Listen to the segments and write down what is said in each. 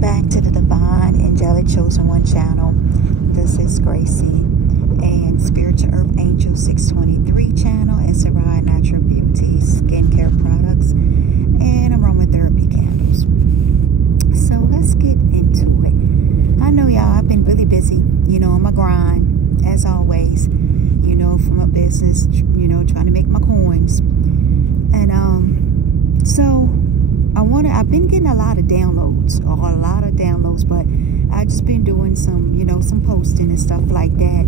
Welcome back to the Divine Angelic Chosen One channel. This is Gracie and Spiritual Earth Angel 623 channel and Sarai Natural Beauty skincare products and aromatherapy candles. So let's get into it. I know y'all, I've been really busy, on my grind as always, for my business, trying to make my coins. And so I've been getting a lot of downloads, but I've just been doing some, some posting and stuff like that,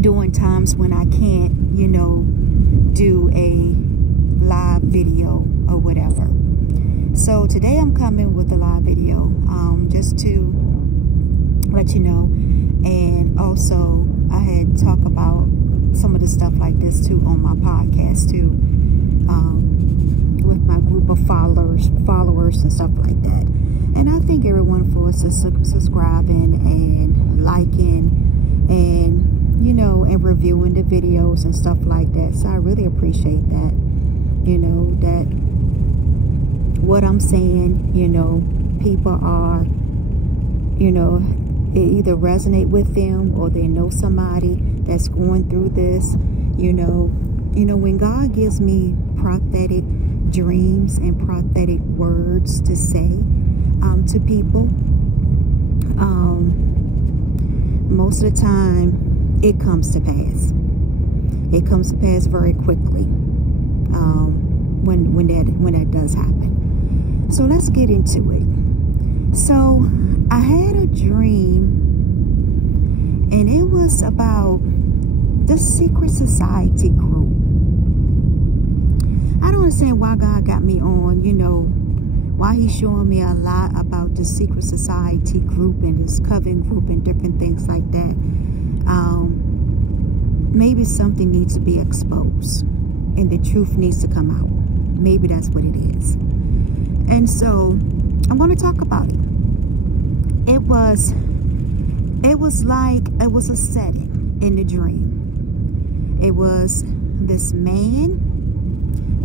during times when I can't, do a live video or whatever. So today I'm coming with a live video, just to let you know, and also I had talked about some of the stuff like this too on my podcast too, with my group of followers and stuff like that. And I thank everyone for subscribing and liking and and reviewing the videos and stuff like that. So I really appreciate that. That what I'm saying, people are, it either resonate with them or they know somebody that's going through this. When God gives me prophetic dreams and prophetic words to say to people, most of the time it comes to pass. It comes to pass very quickly when that does happen. So let's get into it. So I had a dream, and it was about the secret society group. I don't understand why God got me on, why he's showing me a lot about the secret society group and this coven group and different things like that. Maybe something needs to be exposed and the truth needs to come out. Maybe that's what it is. And so I want to talk about it. It was a setting in the dream. It was this man,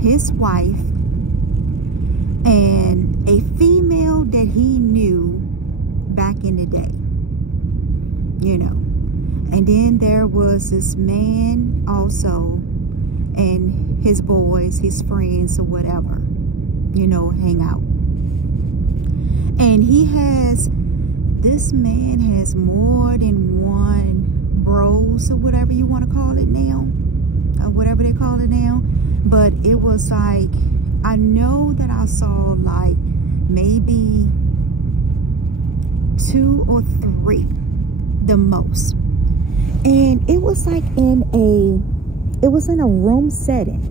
his wife, and a female that he knew back in the day, and then there was this man also and his boys, his friends or whatever, hang out. And this man has more than one bros or whatever you want to call it now, or whatever they call it now. But it was like, I know that I saw like maybe 2 or 3 the most. And it was like in a room setting.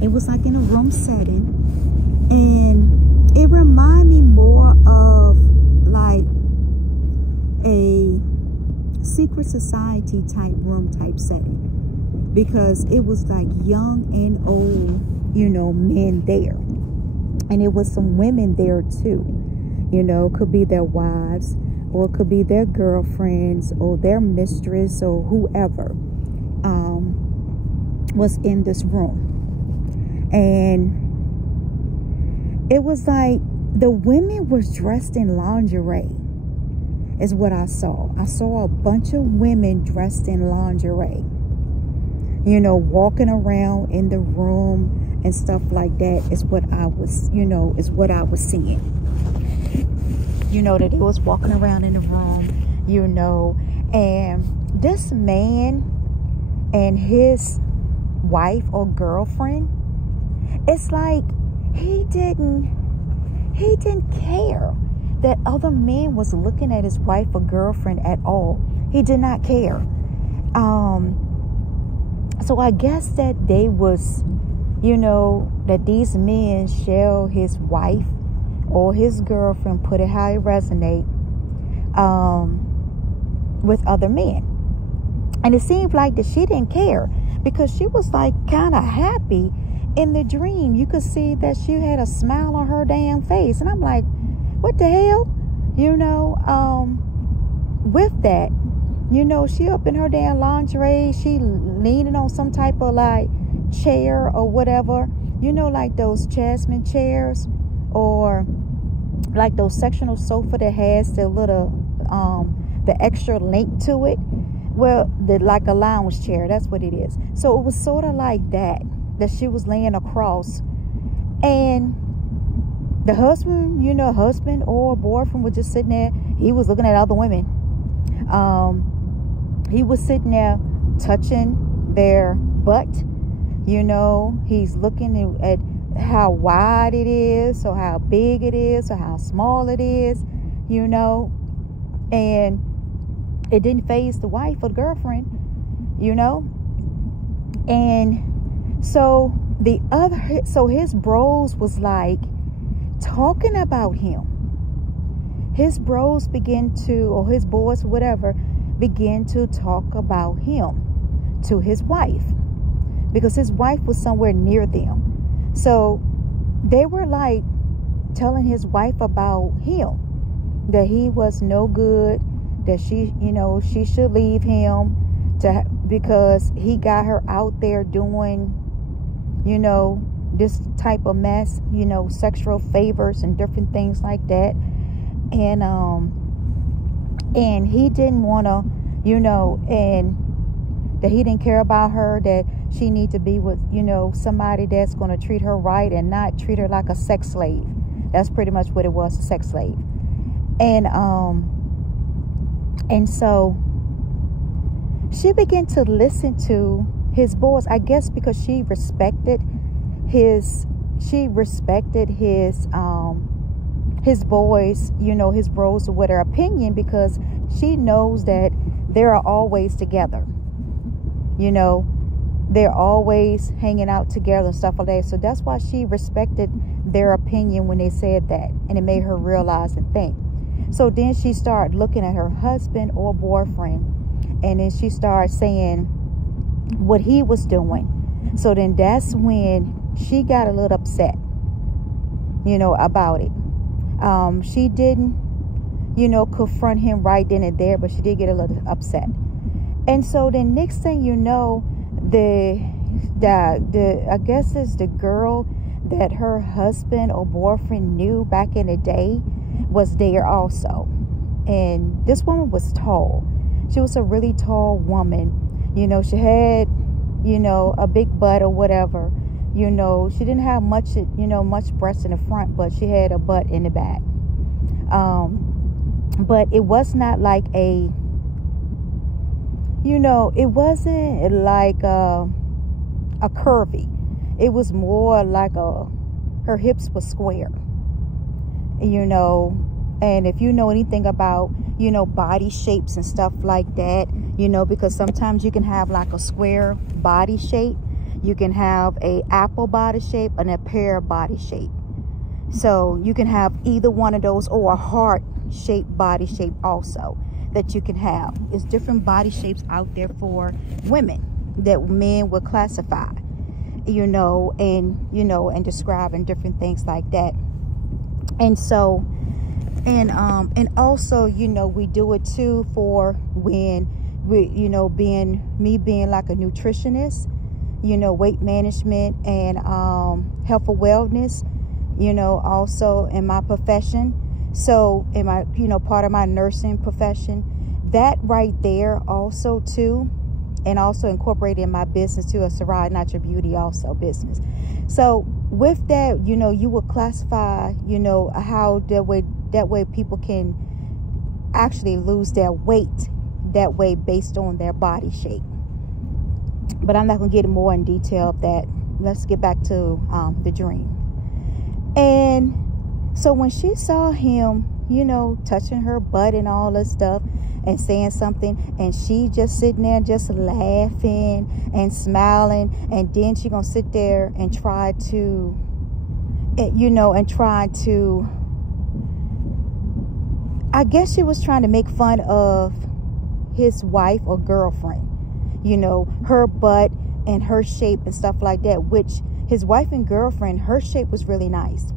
It was like in a room setting. And it reminded me more of like a secret society type room type setting. Because it was like young and old, men there. And it was some women there too. Could be their wives, or it could be their girlfriends, or their mistress, or whoever was in this room. And it was like the women was dressed in lingerie, is what I saw. I saw a bunch of women dressed in lingerie. Walking around in the room and stuff like that is what I was, is what I was seeing. That it was walking around in the room, and this man and his wife or girlfriend, it's like he didn't care that other men was looking at his wife or girlfriend at all. He did not care. So I guess that they was, that these men share his wife or his girlfriend, put it how it resonate, with other men. And it seemed like that she didn't care, because she was like kind of happy in the dream. You could see that she had a smile on her damn face. And I'm like, what the hell? With that, she up in her damn lingerie, she leaning on some type of like chair or whatever, like those Jasmine chairs or like those sectional sofa that has the little the extra length to it. Well, like a lounge chair, that's what it is. So it was sort of like that she was laying across, and the husband, husband or boyfriend was just sitting there. He was looking at other women. He was sitting there touching their butt. He's looking at how wide it is, or how big it is, or how small it is, and it didn't faze the wife or the girlfriend, and so his bros was like talking about him. His bros or his boys, whatever, begin to talk about him to his wife, because his wife was somewhere near them. So they were like telling his wife about him, that he was no good, that she should leave him because he got her out there doing, this type of mess, sexual favors and different things like that. And he didn't want to, and that he didn't care about her, that she need to be with, somebody that's going to treat her right and not treat her like a sex slave. That's pretty much what it was, a sex slave. And so she began to listen to his boys, I guess, because she respected his boys, his bros, with her opinion, because she knows that they are always together. They're always hanging out together and stuff like that. So that's why she respected their opinion when they said that, and it made her realize and think. So then she started looking at her husband or boyfriend, and then she started saying what he was doing. So then that's when she got a little upset, about it. She didn't, confront him right then and there, but she did get a little upset. And so then next thing you know, I guess it's the girl that her husband or boyfriend knew back in the day was there also. And this woman was tall. She was a really tall woman. She had, a big butt or whatever. She didn't have much breast in the front, but she had a butt in the back. But it was not like it wasn't like a curvy. It was more like her hips were square, and if you know anything about, body shapes and stuff like that, because sometimes you can have like a square body shape. You can have a apple body shape and a pear body shape. So you can have either one of those, or a heart-shaped body shape also that you can have. It's different body shapes out there for women that men would classify, and describe, and different things like that. And so, and also, we do it too for when we, being like a nutritionist, weight management and health and wellness, also in my profession. So in my, part of my nursing profession, that right there also too, and also incorporated in my business too, a Sarai Natural Beauty also business. So with that, you will classify, how that way people can actually lose their weight that way based on their body shape. But I'm not going to get more in detail of that. Let's get back to the dream. And so when she saw him, touching her butt and all this stuff and saying something, and she just sitting there just laughing and smiling, and then she going to sit there and try to, I guess she was trying to make fun of his wife or girlfriend, her butt and her shape and stuff like that, which his wife and girlfriend, her shape was really nice.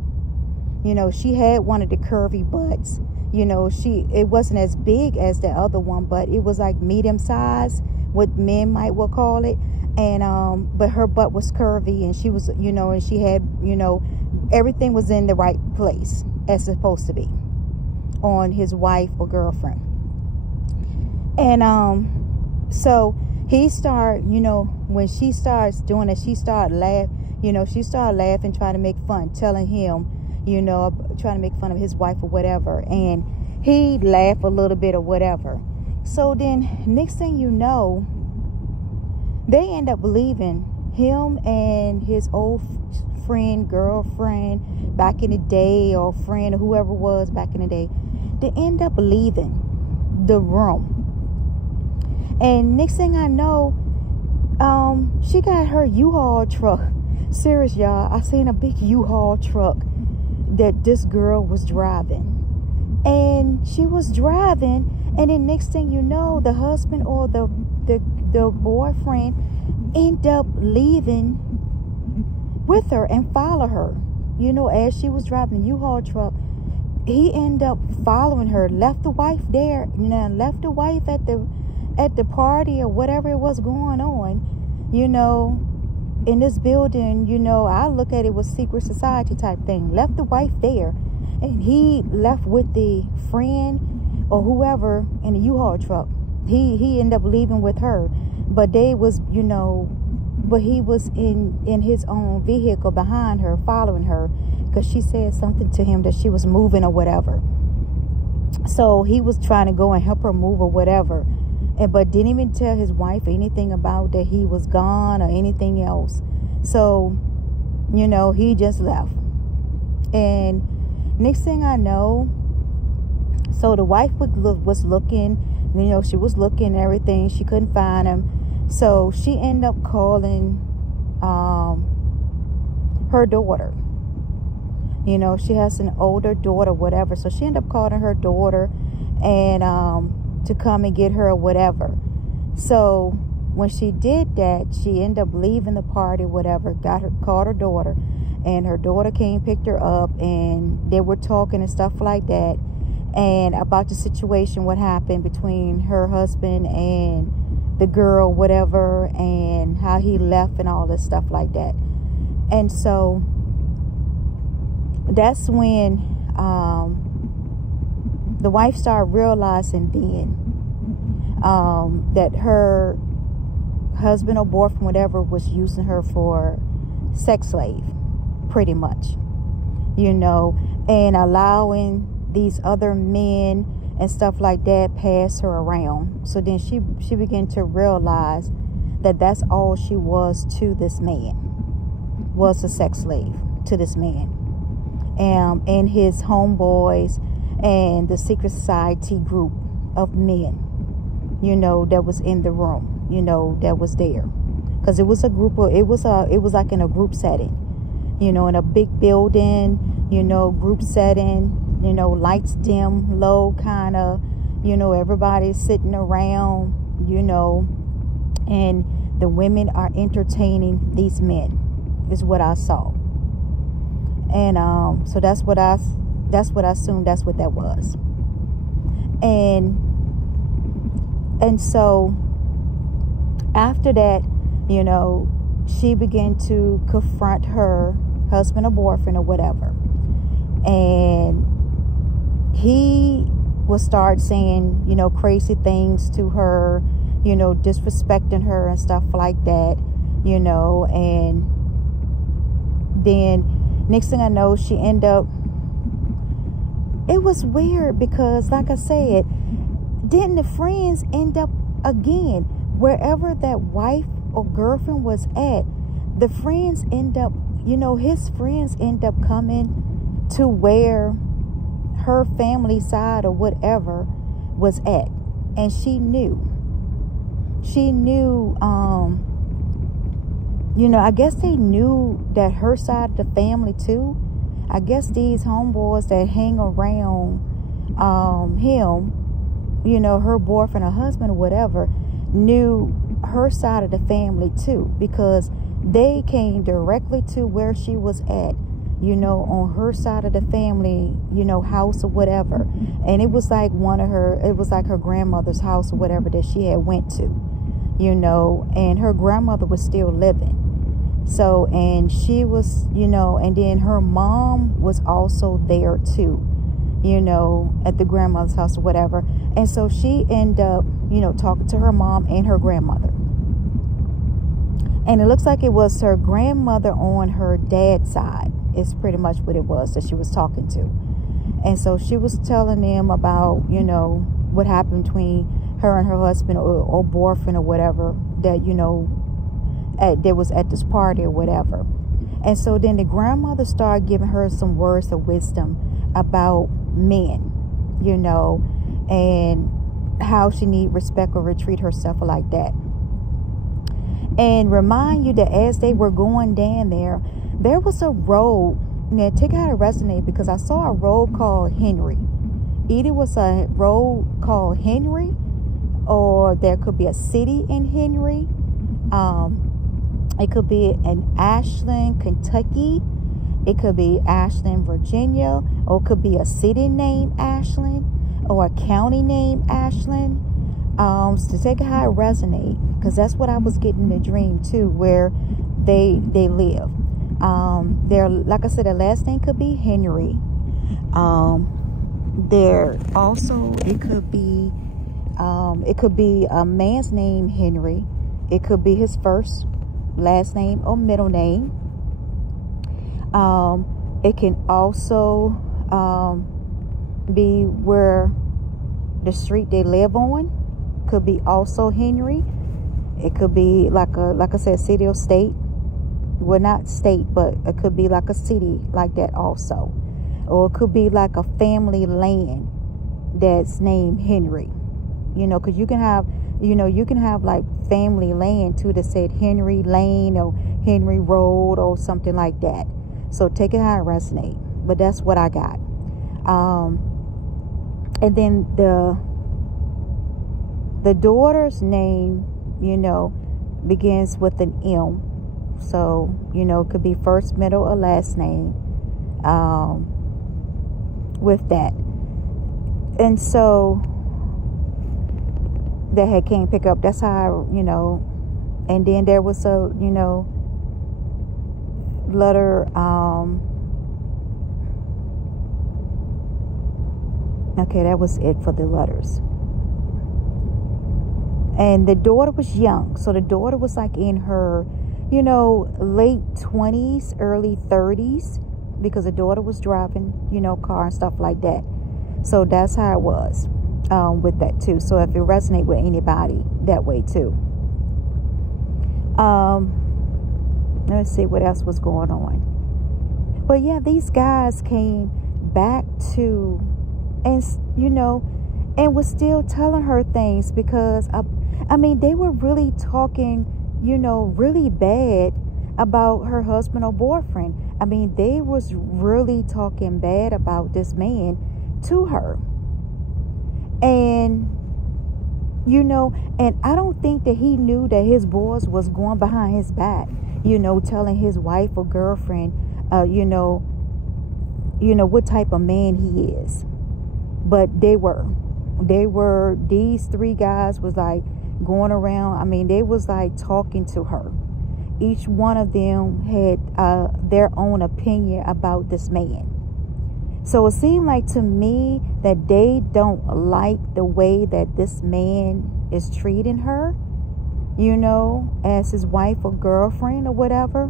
She had one of the curvy butts. It wasn't as big as the other one, but it was like medium size, what men might will call it. And but her butt was curvy, and she was, you know, and she had, you know, everything was in the right place as supposed to be on his wife or girlfriend. And so he started, you know, when she starts doing it, she started laughing, trying to make fun, telling him, you know, trying to make fun of his wife or whatever. And he laughed a little bit or whatever. So then next thing you know, they end up leaving, him and his old friend, girlfriend back in the day, or friend, or whoever it was back in the day. They end up leaving the room. And next thing I know, she got her U-Haul truck. Serious, y'all. I seen a big U-Haul truck that this girl was driving. And she was driving, and then next thing you know, the husband or the boyfriend end up leaving with her and follow her. You know, as she was driving the U-Haul truck, he ended up following her, left the wife there, you know, left the wife at the party or whatever it was going on, you know, in this building. You know, I look at it was secret society type thing. Left the wife there, and he left with the friend or whoever in the U-Haul truck. He ended up leaving with her, but they was, you know, but he was in his own vehicle behind her, following her, because she said something to him that she was moving or whatever. So he was trying to go and help her move or whatever, but didn't even tell his wife anything about that he was gone or anything else. So, you know, he just left. And next thing I know, so the wife was looking, you know, she was looking and everything. She couldn't find him. So she ended up calling her daughter. You know, she has an older daughter, whatever. So she ended up calling her daughter and to come and get her or whatever. So when she did that, she ended up leaving the party, whatever, called her daughter, and her daughter came, picked her up, and they were talking and stuff like that, and about the situation, what happened between her husband and the girl, whatever, and how he left and all this stuff like that. And so that's when the wife started realizing then that her husband or boyfriend, whatever, was using her for sex slave, pretty much, you know, and allowing these other men and stuff like that pass her around. So then she began to realize that that's all she was to this man, was a sex slave to this man, and his homeboys and the secret society group of men, you know, that was in the room, you know, that was there, because it was a group of, it was like in a group setting, you know, in a big building, you know, group setting, you know, lights dim, low kind of, you know, everybody's sitting around, you know, and the women are entertaining these men, is what I saw. And so that's what I assumed that's what that was. And so after that, you know, she began to confront her husband or boyfriend or whatever, and he will start saying, you know, crazy things to her, you know, disrespecting her and stuff like that, you know. And then next thing I know, she ended up, it was weird because, like I said, didn't the friends end up again, wherever that wife or girlfriend was at, the friends end up, you know, his friends end up coming to where her family side or whatever was at. And she knew, you know, I guess they knew that her side of the family too. I guess these homeboys that hang around him, you know, her boyfriend or husband or whatever, knew her side of the family too, because they came directly to where she was at, you know, on her side of the family, you know, house or whatever. And it was like it was like her grandmother's house or whatever that she had went to, you know, and her grandmother was still living. So, and she was, you know, and then her mom was also there too, you know, at the grandmother's house or whatever. And so she ended up, you know, talking to her mom and her grandmother. And it looks like it was her grandmother on her dad's side. It's pretty much what it was that she was talking to. And so she was telling them about, you know, what happened between her and her husband or boyfriend or whatever that, you know, that was at this party or whatever. And so then the grandmother started giving her some words of wisdom about men, you know, and how she need respect or treat herself like that. And remind you that as they were going down there was a road. Now, take it how to resonate, because I saw a road called Henry. Either was a road called Henry, or there could be a city in Henry. It could be in Ashland, Kentucky. It could be Ashland, Virginia, or it could be a city named Ashland, or a county named Ashland. So take it how it resonate, because that's what I was getting in the dream too, where they live. There, like I said, the last name could be Henry. There also it could be a man's name Henry. It could be his first, last name, or middle name. It can also be where the street they live on could be also Henry. It could be like I said, city or state. Well, not state, but it could be like a city like that also. Or it could be like a family land that's named Henry. You know, because you can have like family land too that said Henry Lane or Henry Road or something like that. So take it how it resonate. But that's what I got. And then the daughter's name, you know, begins with an M. So, you know, it could be first, middle, or last name with that. And so that had can't pick up. That's how, you know, and then there was a, you know, letter, okay, that was it for the letters. And the daughter was young. So the daughter was like in her, you know, late 20s, early 30s, because the daughter was driving, you know, car and stuff like that. So that's how it was with that too. So if it resonate with anybody that way too. Let's see what else was going on. But yeah, these guys came back to, and you know, and was still telling her things, because I mean, they were really talking, you know, really bad about her husband or boyfriend. I mean, they was really talking bad about this man to her. And, you know, and I don't think that he knew that his boys was going behind his back, you know, telling his wife or girlfriend, you know, what type of man he is. But these three guys was like going around. I mean, they was like talking to her. Each one of them had their own opinion about this man. So it seemed like to me that they don't like the way that this man is treating her, you know, as his wife or girlfriend or whatever,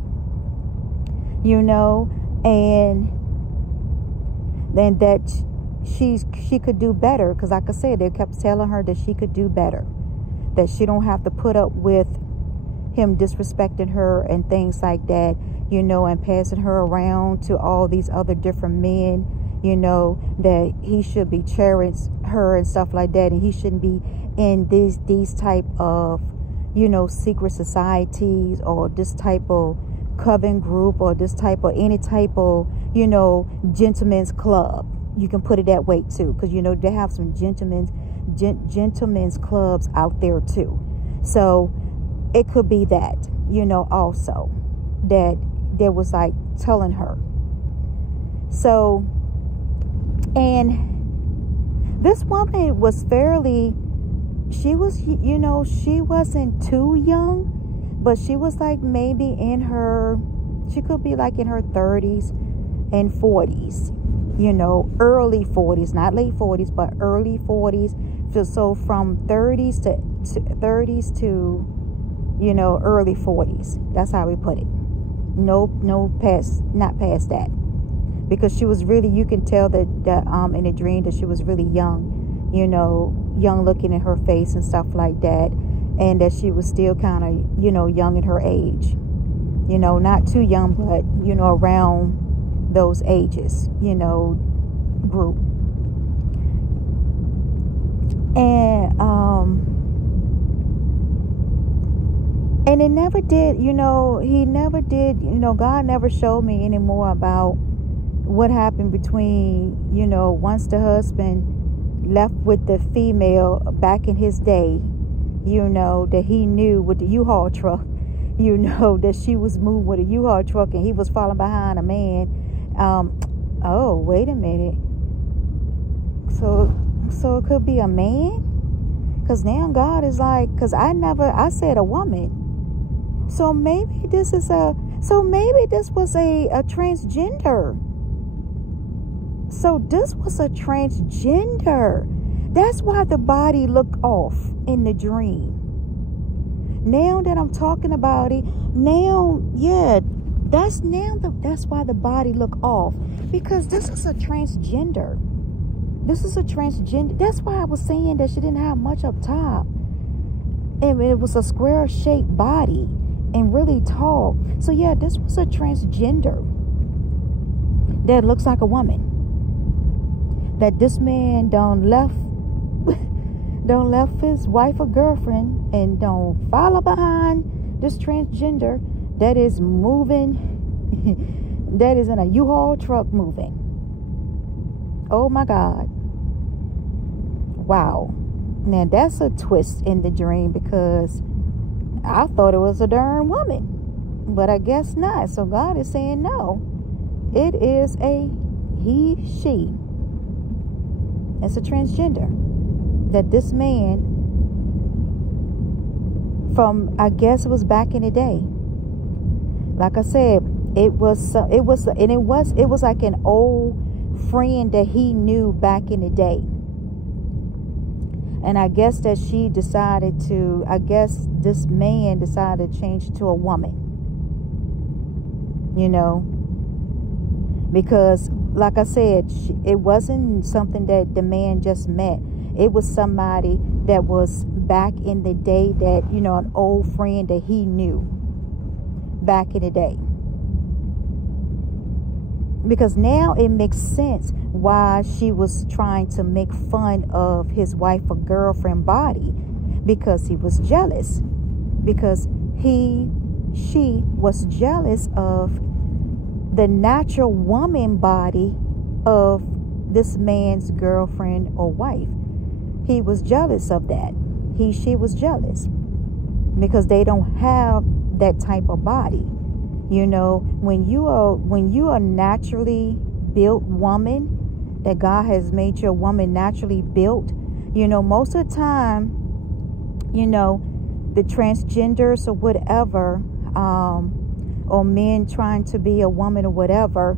you know, and then that she could do better, because like I said, they kept telling her that she could do better, that she don't have to put up with him disrespecting her and things like that, you know, and passing her around to all these other different men, you know, that he should be cherished her and stuff like that, and he shouldn't be in these type of, you know, secret societies, or this type of coven group, or this type of any type of, you know, gentleman's club. You can put it that way too, because, you know, they have some gentlemen's clubs out there too. So it could be that, you know, also that there was like telling her. So, and this woman was fairly she was, you know, she wasn't too young, but she was like maybe in her, she could be like in her 30s and 40s, you know, early 40s, not late 40s, but early 40s. So from 30s to, you know, early 40s. That's how we put it. No past, not past that. Because she was really, you can tell that in a dream that she was really young, you know, young looking in her face and stuff like that. And that she was still kind of, you know, young in her age. You know, not too young, but, you know, around those ages, you know, group. And it never did, you know, he never did, you know, God never showed me any more about what happened between, you know, once the husband left with the female back in his day, you know, that he knew with the U-Haul truck, you know, that she was moving with a U-Haul truck and he was following behind a man. Oh, wait a minute. So it could be a man? Because now God is like, because I said a woman. So maybe this was a transgender. So this was a transgender. That's why the body looked off in the dream. Now that I'm talking about it, now, yeah, that's why the body looked off. Because this is a transgender. This is a transgender. That's why I was saying that she didn't have much up top. And it was a square-shaped body and really tall. So, yeah, this was a transgender that looks like a woman. That this man don't left his wife or girlfriend and don't follow behind this transgender that is moving, that is in a U-Haul truck moving. Oh, my God. Wow. Now, that's a twist in the dream because I thought it was a darn woman. But I guess not. So God is saying no. It is a he, she. It's a transgender. That this man from, I guess it was back in the day. Like I said, it was like an old friend that he knew back in the day. And I guess that this man decided to change to a woman. You know, because like I said, it wasn't something that the man just met. It was somebody that was back in the day that, you know, an old friend that he knew back in the day. Because now it makes sense why she was trying to make fun of his wife or girlfriend body. Because he was jealous. Because she was jealous of the natural woman body of this man's girlfriend or wife. He was jealous of that. She was jealous. Because they don't have that type of body. You know, when you are naturally built woman, that God has made you a woman naturally built, you know, most of the time, you know, the transgenders or whatever, or men trying to be a woman or whatever,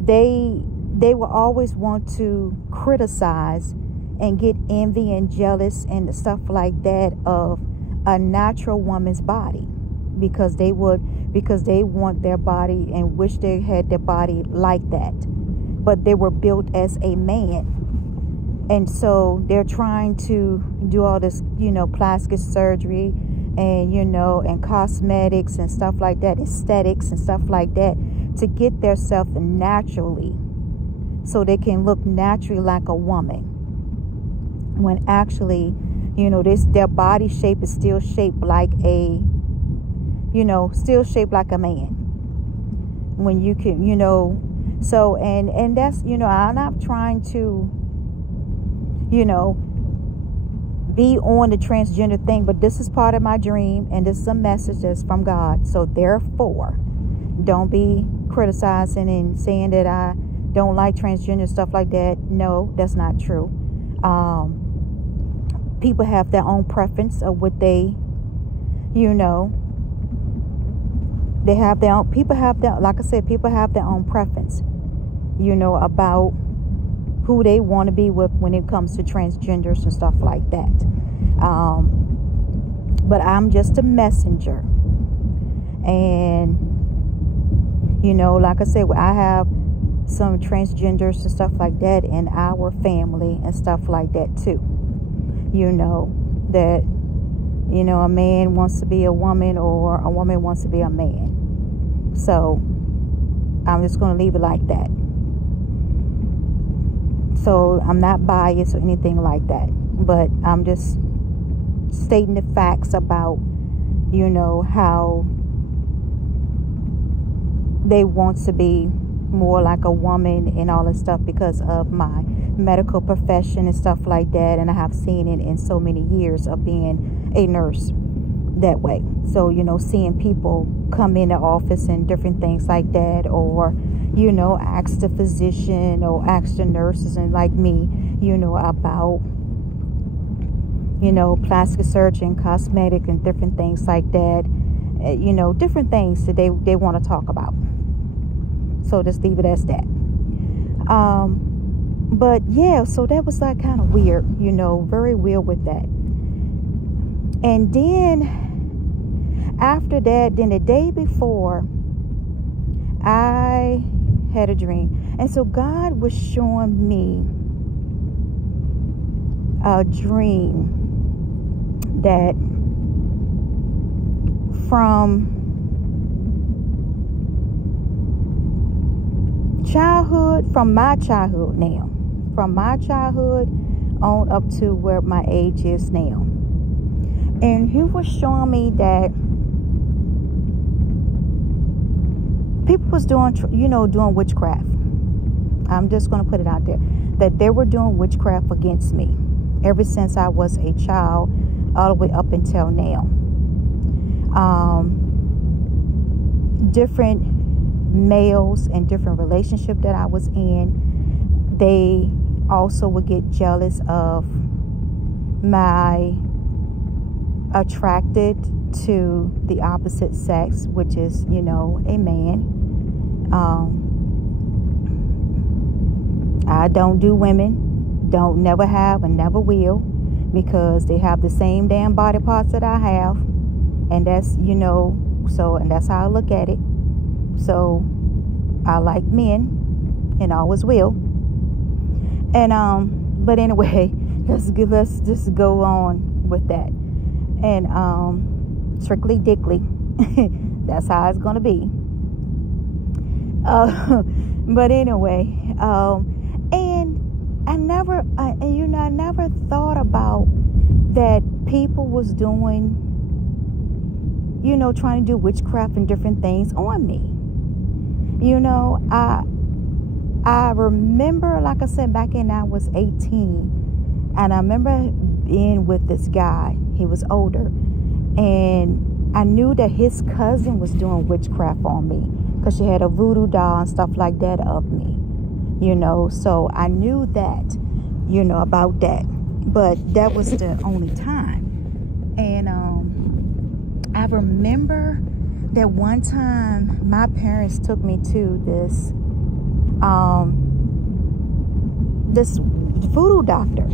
they will always want to criticize and get envy and jealous and stuff like that of a natural woman's body. Because they want their body and wish they had their body like that. But they were built as a man. And so they're trying to do all this, you know, plastic surgery and, you know, and cosmetics and stuff like that, aesthetics and stuff like that, to get themselves naturally so they can look naturally like a woman. When actually, you know, their body shape is still shaped like a, you know, still shaped like a man. When you can, you know, so, and that's, you know, I'm not trying to, you know, be on the transgender thing, but this is part of my dream, and this is a message that's from God. So therefore, don't be criticizing and saying that I don't like transgender stuff like that. No, that's not true. people have their own preference of what they, you know, they have their own, people have their, like I said, people have their own preference, you know, about who they want to be with when it comes to transgenders and stuff like that. But I'm just a messenger. And, you know, like I said, I have some transgenders and stuff like that in our family and stuff like that too. You know, that, you know, a man wants to be a woman or a woman wants to be a man. So I'm just going to leave it like that. So I'm not biased or anything like that, but I'm just stating the facts about, you know, how they want to be more like a woman and all this stuff because of my medical profession and stuff like that. And I have seen it in so many years of being a nurse that way. So, you know, seeing people come in the office and different things like that, or, you know, ask the physician or ask the nurses and like me, you know, about, you know, plastic surgery, cosmetic and different things like that, you know, different things that they want to talk about. So just leave it as that. But yeah, so that was like kind of weird, you know, very weird with that. And then after that, then the day before, I had a dream. And so God was showing me a dream that from my childhood now, from my childhood on up to where my age is now. And he was showing me that people was doing, you know, doing witchcraft. I'm just going to put it out there, that they were doing witchcraft against me ever since I was a child, all the way up until now. Different males and different relationship that I was in, they also would get jealous of my attracted to the opposite sex, which is, you know, a man. I don't do women, don't never have and never will, because they have the same damn body parts that I have, and that's, you know, so, and that's how I look at it. So I like men and always will. And but anyway, let's just go on with that. And strictly dickly, that's how it's gonna be. But anyway, and I never thought about that people was doing, you know, trying to do witchcraft and different things on me. You know, I remember, like I said, back in I was 18, and I remember being with this guy. He was older, and I knew that his cousin was doing witchcraft on me because she had a voodoo doll and stuff like that of me, you know. So I knew that, you know, about that, but that was the only time. And I remember that one time my parents took me to this this voodoo doctor.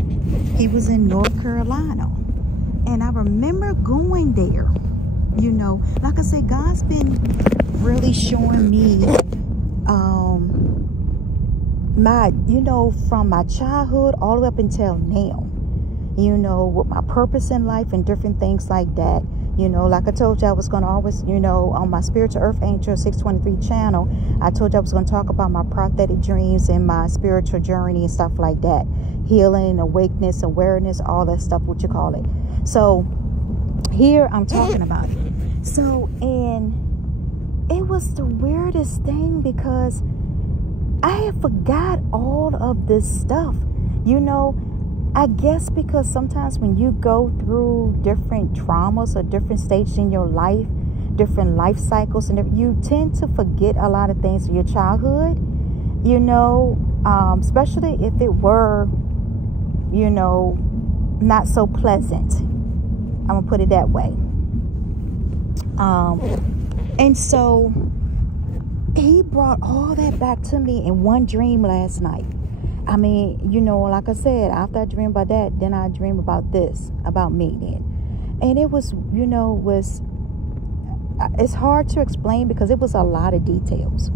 He was in North Carolina, and I remember going there. You know, like I said, God's been really showing me my, you know, from my childhood all the way up until now, you know, with my purpose in life and different things like that. You know, like I told you, I was going to always, you know, on my Spiritual Earth Angel 623 channel, I told you I was going to talk about my prophetic dreams and my spiritual journey and stuff like that. Healing, awakeness, awareness, all that stuff, what you call it. So here I'm talking about it. So, and it was the weirdest thing because I had forgot all of this stuff, you know. I guess because sometimes when you go through different traumas or different stages in your life, different life cycles, and you tend to forget a lot of things in your childhood, you know, especially if it were, you know, not so pleasant. I'm gonna put it that way. And so he brought all that back to me in one dream last night. I mean, you know, like I said, after I dream about that, then I dream about this, about me then. And it was, you know, it's hard to explain because it was a lot of details.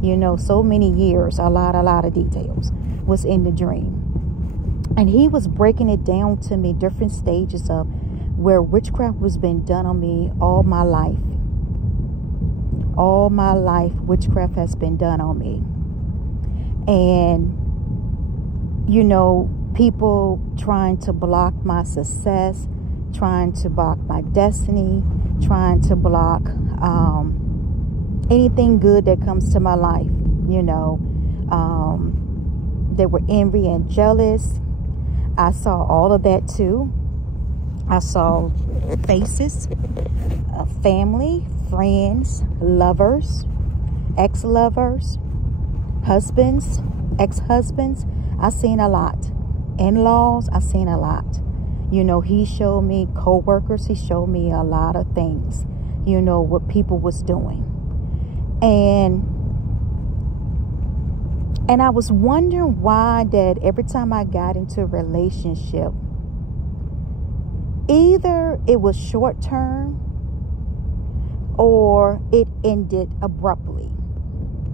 You know, so many years, a lot of details was in the dream. And he was breaking it down to me, different stages of where witchcraft was being done on me all my life. All my life, witchcraft has been done on me. And, you know, people trying to block my success, trying to block my destiny, trying to block anything good that comes to my life. You know, they were envy and jealous. I saw all of that too. I saw faces of family, friends, lovers, ex-lovers, husbands, ex-husbands. I seen a lot. In-laws, I seen a lot. You know, he showed me co-workers. He showed me a lot of things, you know, what people was doing. And I was wondering why that every time I got into a relationship, either it was short term or it ended abruptly.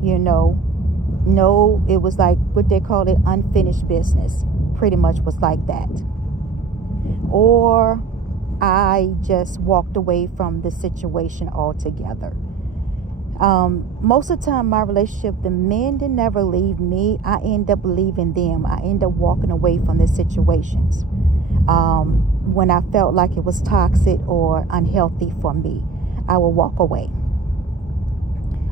You know, no, it was like what they call it, unfinished business. Pretty much was like that. Or I just walked away from the situation altogether. Most of the time, my relationship, the men did never leave me. I end up leaving them. I end up walking away from the situations. When I felt like it was toxic or unhealthy for me, I would walk away.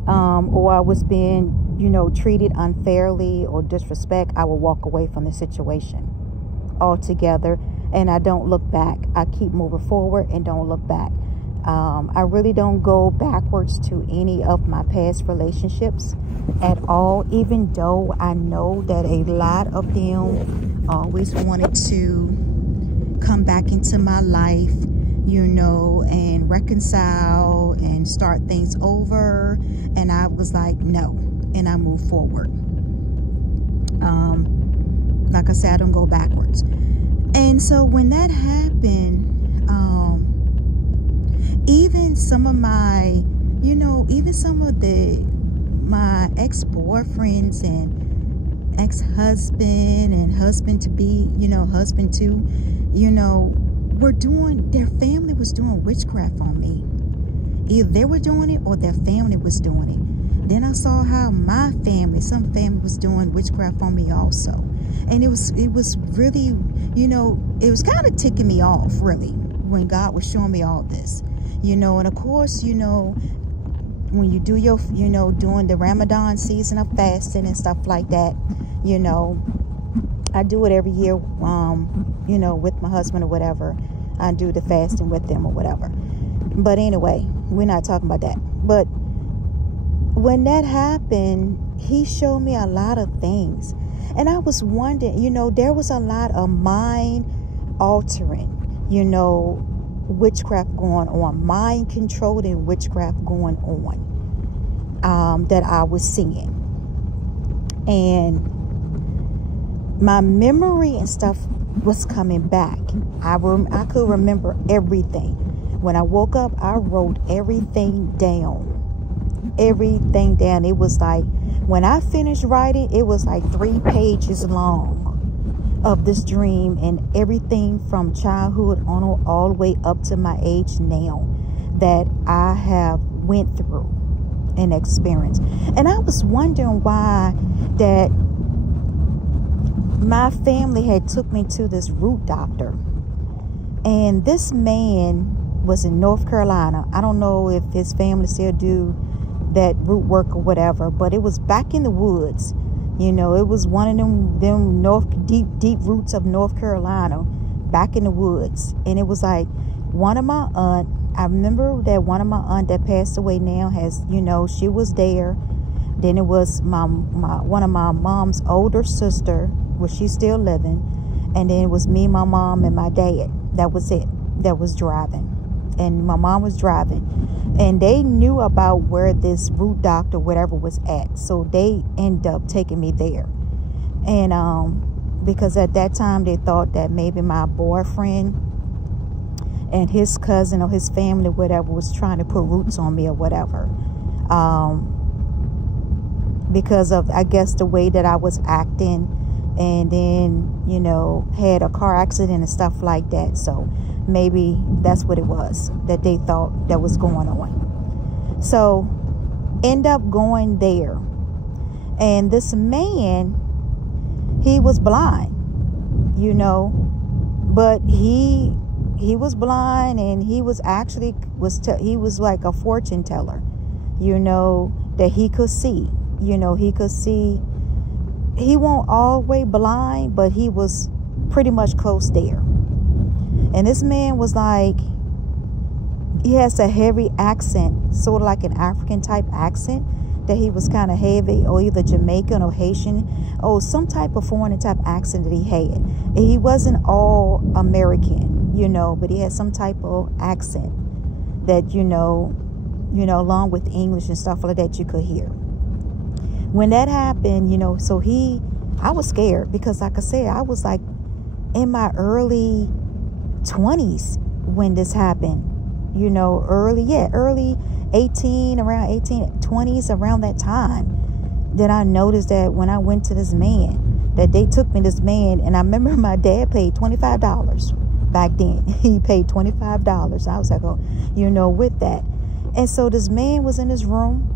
Or I was being, you know, treated unfairly or disrespect, I would walk away from the situation altogether. And I don't look back. I keep moving forward and don't look back. I really don't go backwards to any of my past relationships at all, even though I know that a lot of them always wanted to come back into my life, you know, and reconcile and start things over. And I was like, no. And I moved forward. Like I said, I don't go backwards. And so when that happened, even some of my, you know, even some of my ex-boyfriends and ex-husband and husband-to-be, you know, husband-to, you know, their family was doing witchcraft on me. Either they were doing it or their family was doing it. Then I saw how my family, some family was doing witchcraft on me also. And it was really, you know, it was kind of ticking me off, really, when God was showing me all this. You know, and of course, you know, when you do your, you know, doing the Ramadan season of fasting and stuff like that, you know, I do it every year, you know, with my husband or whatever. I do the fasting with them or whatever. But anyway, we're not talking about that. But when that happened, he showed me a lot of things. And I was wondering, you know, there was a lot of mind altering, you know, witchcraft going on, mind controlling witchcraft going on, that I was seeing. And my memory and stuff was coming back. I could remember everything. When I woke up, I wrote everything down. Everything down. It was like, when I finished writing, it was like 3 pages long of this dream and everything from childhood on all the way up to my age now that I have went through and experienced. And I was wondering why that my family had took me to this root doctor. And this man was in North Carolina. I don't know if his family still do that root work or whatever, but it was back in the woods. You know, it was one of them deep roots of North Carolina, back in the woods. And it was like one of my aunt, I remember that one of my aunt that passed away now has, you know, she was there. Then it was one of my mom's older sister, well, she's still living. And then it was me, my mom, and my dad. That was it. That was driving. And my mom was driving. And they knew about where this root doctor, whatever, was at. So they ended up taking me there. And because at that time they thought that maybe my boyfriend and his cousin or his family, whatever, was trying to put roots on me or whatever. Because of, I guess, the way that I was acting. And then, you know, had a car accident and stuff like that. So maybe that's what it was that they thought that was going on. So end up going there. And this man, he was blind, you know, but he was blind, and he was actually, he was like a fortune teller, you know, that he could see, you know, he could see. He won't all the way blind, but he was pretty much close there. And this man was like, he has a heavy accent, sort of like an African type accent, that he was kind of heavy, or either Jamaican or Haitian, or some type of foreign type accent that he had. And he wasn't all American, you know, but he had some type of accent that, you know, along with English and stuff like that, you could hear. When that happened, you know, so I was scared, because like I said, I was like in my early 20s when this happened, you know, early 18, around 18, 20s, around that time, that I noticed that when I went to this man, that they took me to this man. And I remember my dad paid $25 back then. He paid $25. I was like, oh, you know, with that. And so this man was in his room.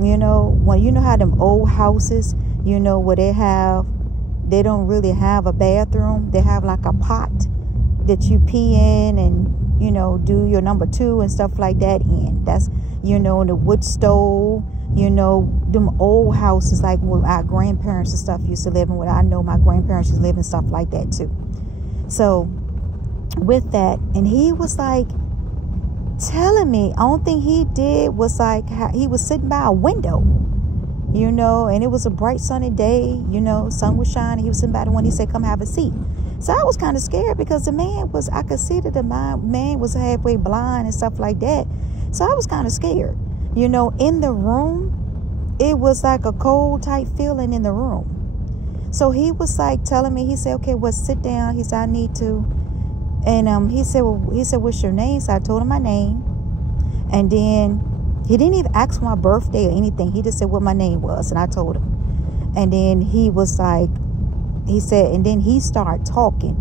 You know, when you know how them old houses, you know, where they don't really have a bathroom. They have like a pot that you pee in and, you know, do your number 2 and stuff like that in. That's, you know, the wood stove, you know, them old houses like where our grandparents and stuff used to live in. Where I know my grandparents used to live and stuff like that too. So with that, and he was like, telling me, only thing he did was like, he was sitting by a window, you know, and it was a bright sunny day, you know, sun was shining. He was sitting by the window. He said, come have a seat. So I was kind of scared, because the man was, I could see that the man was halfway blind and stuff like that. So I was kind of scared, you know. In the room, it was like a cold type feeling in the room. So he was like telling me, he said, okay, well, sit down. He said, I need to. And he said, what's your name? So I told him my name. And then he didn't even ask for my birthday or anything. He just said what my name was. And I told him. And then he was like, he said, and then he started talking.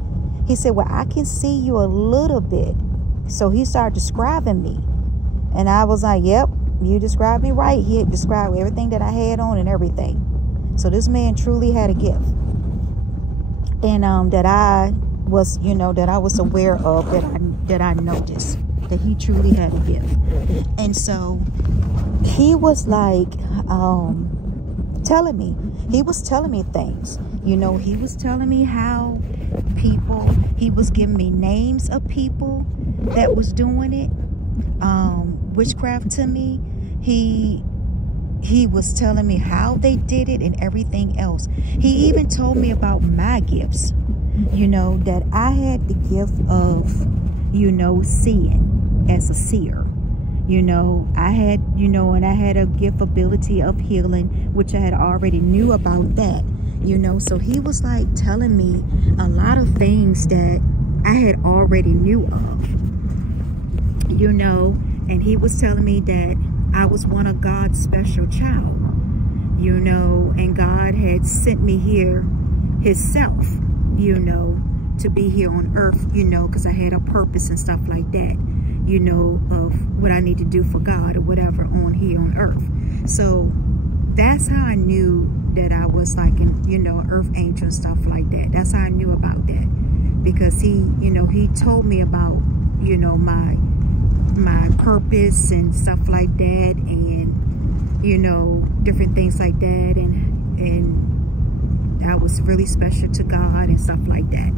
He said, well, I can see you a little bit. So he started describing me. And I was like, yep, you described me right. He had described everything that I had on and everything. So this man truly had a gift. And that I was, you know, that I was aware of, that I noticed that he truly had a gift. And so he was like telling me things, you know. He was telling me how he was giving me names of people that was doing it, witchcraft to me. He was telling me how they did it and everything else. He even told me about my gifts, you know, that I had the gift of, you know, seeing as a seer. You know, I had, you know, and I had a gift ability of healing, which I had already knew about that, you know. So he was like telling me a lot of things that I had already knew of, you know. And he was telling me that I was one of God's special child, you know, and God had sent me here himself, you know, to be here on earth, you know, because I had a purpose and stuff like that, you know, of what I need to do for God or whatever on here on earth. So that's how I knew that I was like an, you know, earth angel and stuff like that. That's how I knew about that, because he, you know, he told me about, you know, my purpose and stuff like that, and, you know, different things like that, and I was really special to God and stuff like that,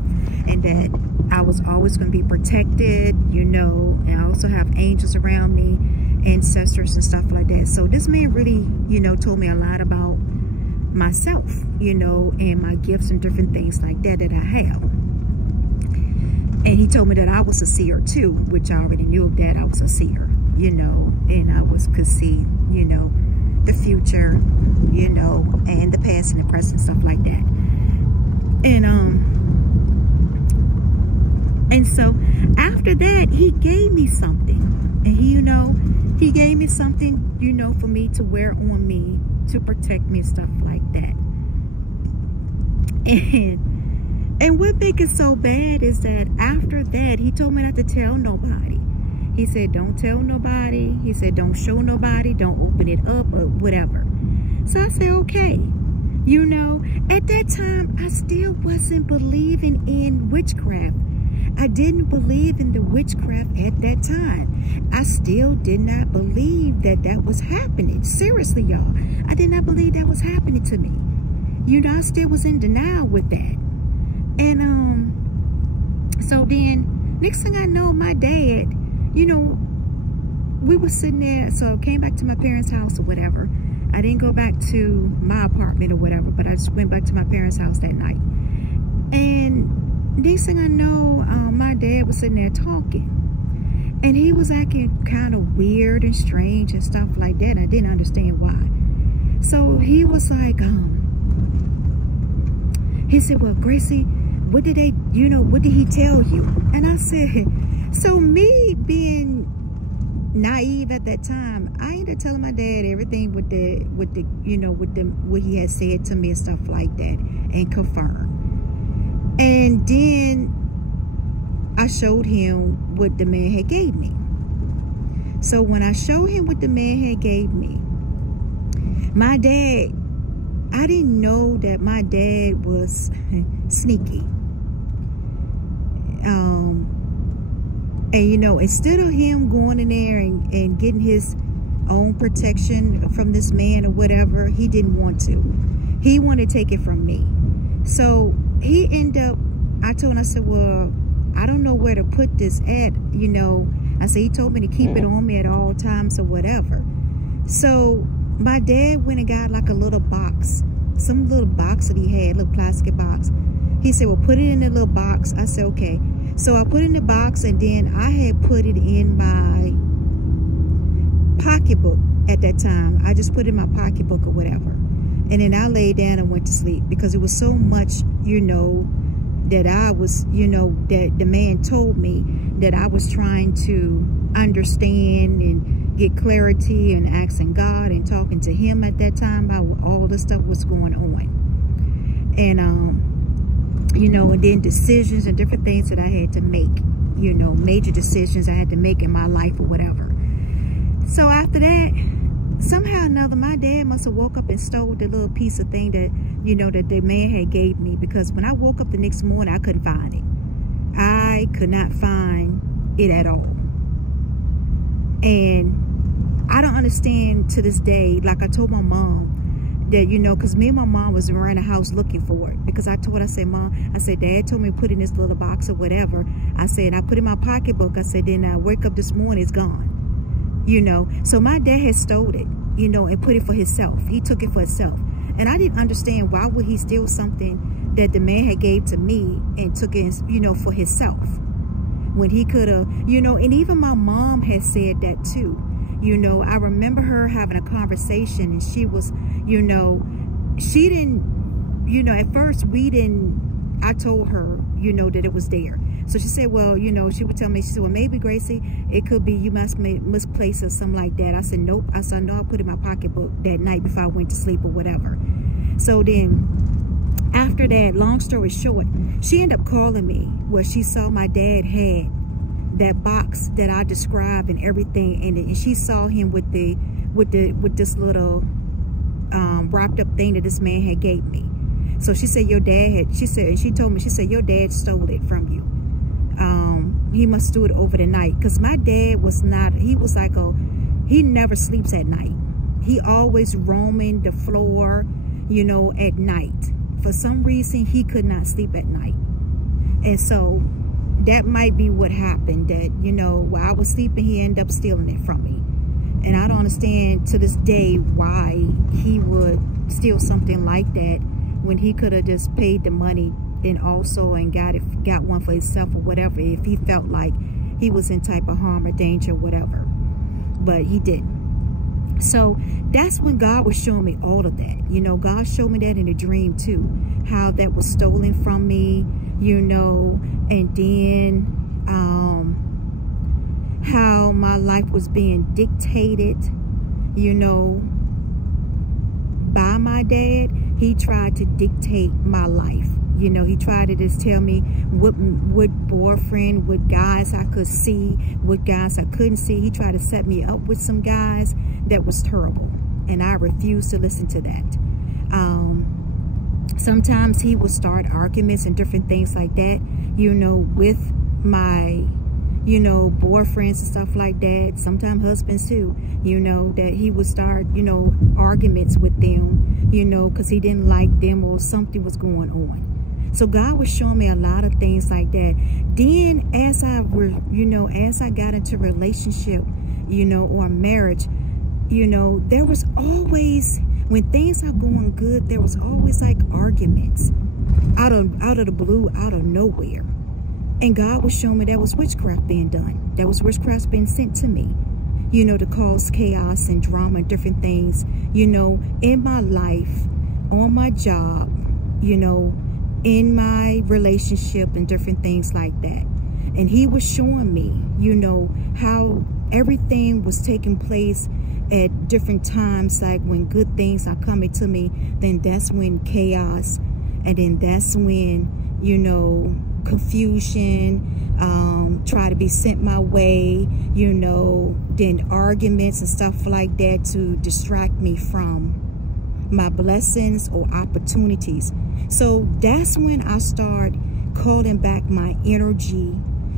and that I was always going to be protected, you know, and I also have angels around me, ancestors and stuff like that. So this man really, you know, told me a lot about myself, you know, and my gifts and different things like that I have. And he told me that I was a seer too, which I already knew that I was a seer, you know, and I could see, you know, the future, you know, and the past and the present, stuff like that. And so after that, he gave me something, and he gave me something, you know, for me to wear on me to protect me and stuff like that. And what makes it so bad is that after that, he told me not to tell nobody. He said, don't tell nobody. He said, don't show nobody. Don't open it up or whatever. So I said, okay. You know, at that time, I still wasn't believing in witchcraft. I didn't believe in the witchcraft at that time. I still did not believe that that was happening. Seriously, y'all. I did not believe that was happening to me. You know, I still was in denial with that. And so then, next thing I know, my dad, you know, we were sitting there. So I came back to my parents' house or whatever. I didn't go back to my apartment or whatever, but I just went back to my parents' house that night. And next thing I know, my dad was sitting there talking. And he was acting kind of weird and strange and stuff like that. And I didn't understand why. So he was like, he said, well, Gracie, what did he tell you? And I said, so me being naive at that time, I ended up telling my dad everything with what he had said to me and stuff like that, and confirmed. And then I showed him what the man had gave me. So when I showed him what the man had gave me, my dad, I didn't know that my dad was sneaky. And you know, instead of him going in there and getting his own protection from this man or whatever, he didn't want to. He wanted to take it from me. So he ended up, I told him, I said, well, I don't know where to put this at, you know. I said, he told me to keep it on me at all times or whatever. So my dad went and got like a little box, some little box that he had, little plastic box. He said, well, put it in the little box. I said, okay. So I put it in the box, and then I had put it in my pocketbook at that time. I just put it in my pocketbook or whatever. And then I laid down and went to sleep because it was so much, you know, that I was, you know, that the man told me that I was trying to understand and get clarity and asking God and talking to him at that time about all the stuff was going on. And, you know, and then decisions and different things that I had to make, you know, major decisions I had to make in my life or whatever. So after that, somehow or another, my dad must have woke up and stole the little piece of thing that, you know, that the man had gave me. Because when I woke up the next morning, I couldn't find it. I could not find it at all. And I don't understand to this day, like I told my mom, that, you know, because me and my mom was around the house looking for it. Because I told her, I said, Mom, I said, Dad told me to put in this little box or whatever. I said, I put it in my pocketbook. I said, then I wake up this morning, it's gone. You know, so my dad had stole it, you know, and put it for himself. He took it for himself. And I didn't understand, why would he steal something that the man had gave to me and took it, you know, for himself, when he could have, you know. And even my mom had said that too. You know, I remember her having a conversation, and she was, you know, she didn't, you know, at first we didn't, I told her, you know, that it was there. So she said, well, you know, she would tell me, she said, well, maybe, Gracie, it could be you misplaced or something like that. I said, nope. I said, no, I put it in my pocketbook that night before I went to sleep or whatever. So then after that, long story short, she ended up calling me where she saw my dad had that box that I described and everything, and she saw him with this little wrapped up thing that this man had gave me. So she said, your dad had, she said, and she told me, she said, your dad stole it from you. He must stole it over the night, because my dad was not, he was like he never sleeps at night. He always roaming the floor, you know, at night. For some reason, he could not sleep at night. And so that might be what happened, that, you know, while I was sleeping, he ended up stealing it from me. And I don't understand to this day why he would steal something like that when he could have just paid the money and also got one for himself or whatever, if he felt like he was in type of harm or danger or whatever. But he didn't. So that's when God was showing me all of that. You know, God showed me that in a dream too, how that was stolen from me, you know, and then how my life was being dictated, you know, by my dad. He tried to dictate my life. You know, he tried to just tell me what boyfriend, what guys I could see, what guys I couldn't see. He tried to set me up with some guys that was terrible, and I refused to listen to that. Sometimes he would start arguments and different things like that, you know, with my, you know, boyfriends and stuff like that. Sometimes husbands too, you know, that he would start, you know, arguments with them, you know, because he didn't like them or something was going on. So God was showing me a lot of things like that. Then as I got into a relationship, you know, or marriage, you know, there was always, when things are going good, there was always like arguments out of the blue, out of nowhere. And God was showing me that was witchcraft being done. That was witchcraft being sent to me, you know, to cause chaos and drama and different things, you know, in my life, on my job, you know, in my relationship and different things like that. And he was showing me, you know, how everything was taking place at different times. Like when good things are coming to me, then that's when chaos, and then that's when, you know, confusion try to be sent my way, you know, then arguments and stuff like that to distract me from my blessings or opportunities. So that's when I start calling back my energy,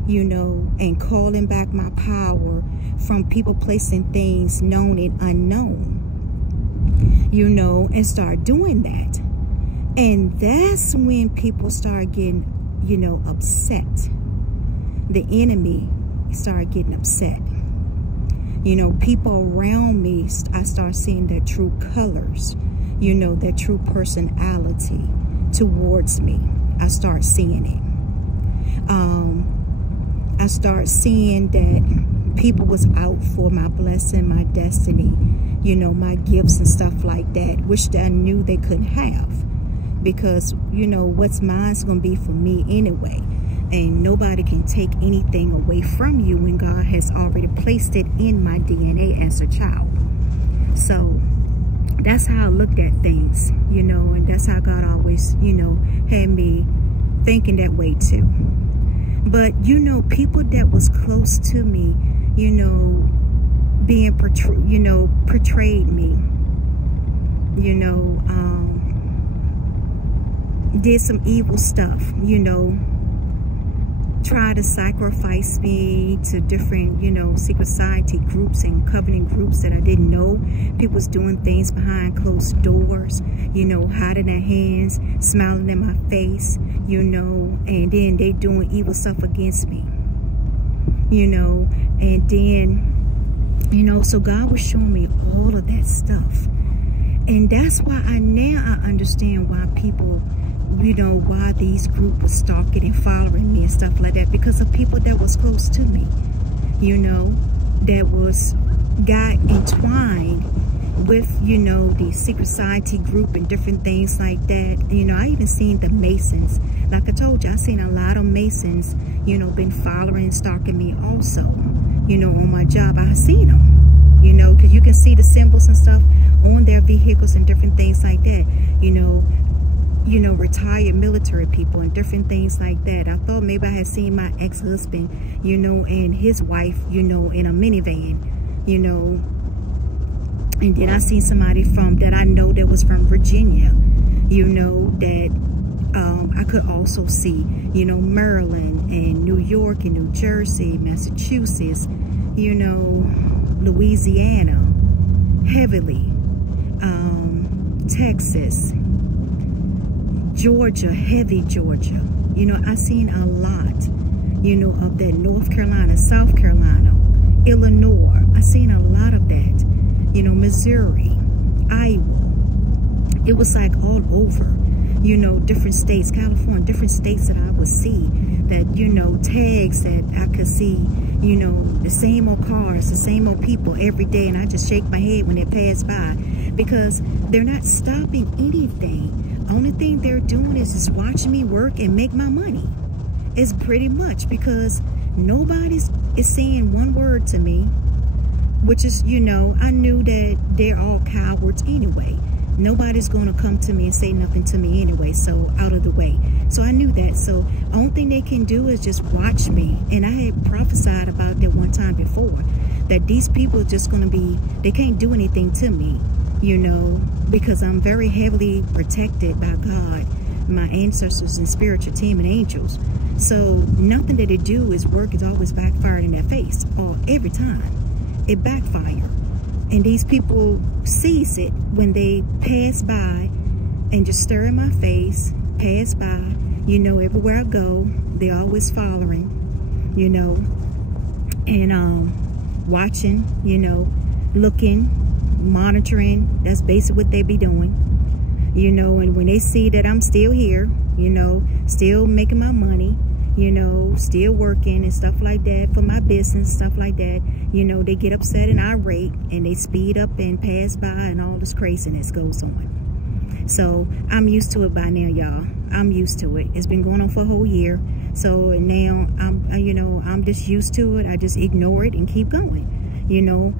you know, and calling back my power from people, placing things known and unknown, you know, and start doing that. And that's when people start getting, you know, upset. The enemy started getting upset. You know, people around me, I start seeing their true colors, you know, their true personality towards me. I start seeing it. I start seeing that people was out for my blessing, my destiny, you know, my gifts and stuff like that, which I knew they couldn't have. Because, you know, what's mine's going to be for me anyway. And nobody can take anything away from you when God has already placed it in my DNA as a child. So that's how I looked at things, you know, and that's how God always, you know, had me thinking that way too. But, you know, people that was close to me, you know, being portrayed me, you know, did some evil stuff, you know, try to sacrifice me to different, you know, secret society groups and covenant groups that I didn't know. People was doing things behind closed doors, you know, hiding their hands, smiling in my face, you know, and then they doing evil stuff against me, you know, and then, you know, so God was showing me all of that stuff. And that's why I understand why people, you know, why these groups were stalking and following me and stuff like that, because of people that was close to me, you know, that got entwined with, you know, the secret society group and different things like that. You know, I even seen the Masons. Like I told you, I seen a lot of Masons, you know, been following and stalking me also, you know, on my job. I seen them, you know, because you can see the symbols and stuff on their vehicles and different things like that, you know, retired military people and different things like that. I thought maybe I had seen my ex-husband, you know, and his wife, you know, in a minivan, you know, and then I seen somebody that I know that was from Virginia, you know, that I could also see, you know, Maryland and New York and New Jersey, Massachusetts, you know, Louisiana, heavily, Texas, Georgia, heavy Georgia. You know, I seen a lot, you know, of that. North Carolina, South Carolina, Illinois. I seen a lot of that. You know, Missouri, Iowa. It was like all over. you know, different states, California, different states that I would see, that, you know, tags that I could see, you know, the same old cars, the same old people every day, and I just shake my head when they pass by, because they're not stopping anything. Only thing they're doing is just watching me work and make my money. It's pretty much, because nobody's is saying one word to me, which is, you know, I knew that they're all cowards anyway. Nobody's going to come to me and say nothing to me anyway, so out of the way. So I knew that. So only thing they can do is just watch me. And I had prophesied about that one time before, that these people are just going to be, they can't do anything to me, you know, because I'm very heavily protected by God, my ancestors and spiritual team and angels. So nothing that they do is work, is always backfired in their face, or every time it backfires. And these people sees it when they pass by and just stare in my face, pass by, you know, everywhere I go, they're always following, you know, and watching, you know, looking, monitoring. That's basically what they be doing, you know. And when they see that I'm still here, you know, still making my money, you know, still working and stuff like that for my business, stuff like that, you know, they get upset and irate, and they speed up and pass by, and all this craziness goes on. So I'm used to it by now, y'all. I'm used to it. It's been going on for a whole year. So now I'm, you know, I'm just used to it. I just ignore it and keep going. You know,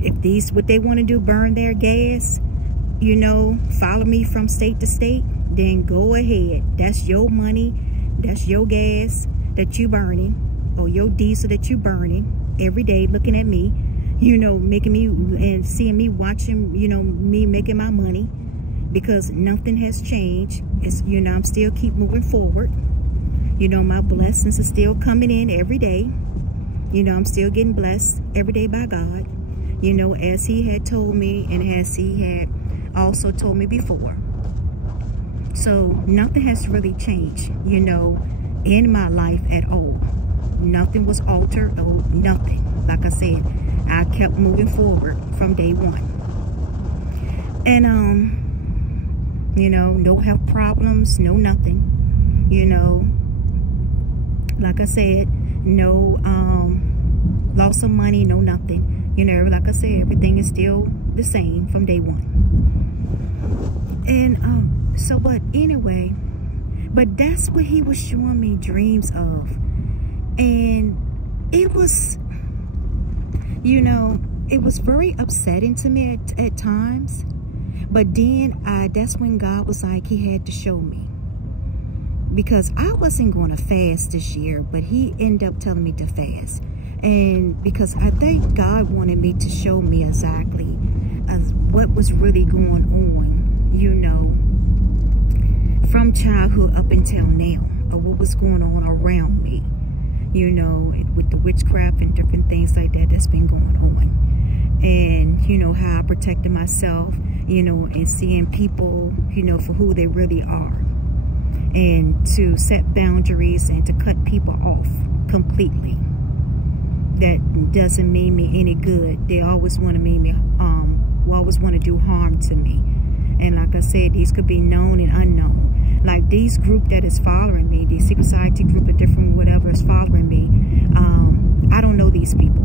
if these, what they want to do, burn their gas, you know, follow me from state to state, then go ahead. That's your money. That's your gas that you burning, or your diesel that you burning every day, looking at me, you know, making me and seeing me, watching, you know, me making my money, because nothing has changed. It's, you know, I'm still keep moving forward. You know, my blessings are still coming in every day. You know, I'm still getting blessed every day by God, you know, as he had told me and as he had also told me before. So nothing has really changed, you know, in my life at all. Nothing was altered, or nothing. Like I said, I kept moving forward from day one. And, you know, no health problems, no nothing. You know, like I said, no loss of money, no nothing. You know, like I said, everything is still the same from day one. And, so, but anyway, but that's what he was showing me dreams of. And it was, you know, it was very upsetting to me at times. But then that's when God was like, he had to show me. Because I wasn't going to fast this year, but he ended up telling me to fast. And because I think God wanted me to show me exactly what was really going on, you know, from childhood up until now, or what was going on around me, you know, with the witchcraft and different things like that that's been going on. And, you know, how I protected myself, you know, and seeing people, you know, for who they really are. And to set boundaries and to cut people off completely. That doesn't mean me any good. They always want to make me, always want to do harm to me. And like I said, these could be known and unknown. Like these group that is following me, the secret society group of different whatever is following me, I don't know these people.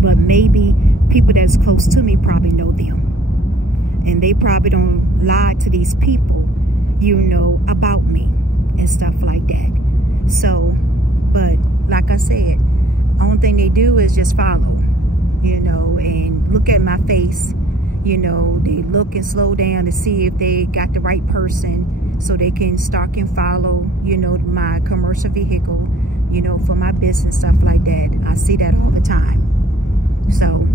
But maybe people that's close to me probably know them. And they probably don't lie to these people, you know, about me and stuff like that. So, but like I said, only thing they do is just follow, you know, and look at my face. You know, they look and slow down to see if they got the right person so they can stalk and follow, you know, my commercial vehicle, you know, for my business, stuff like that. I see that all the time. So,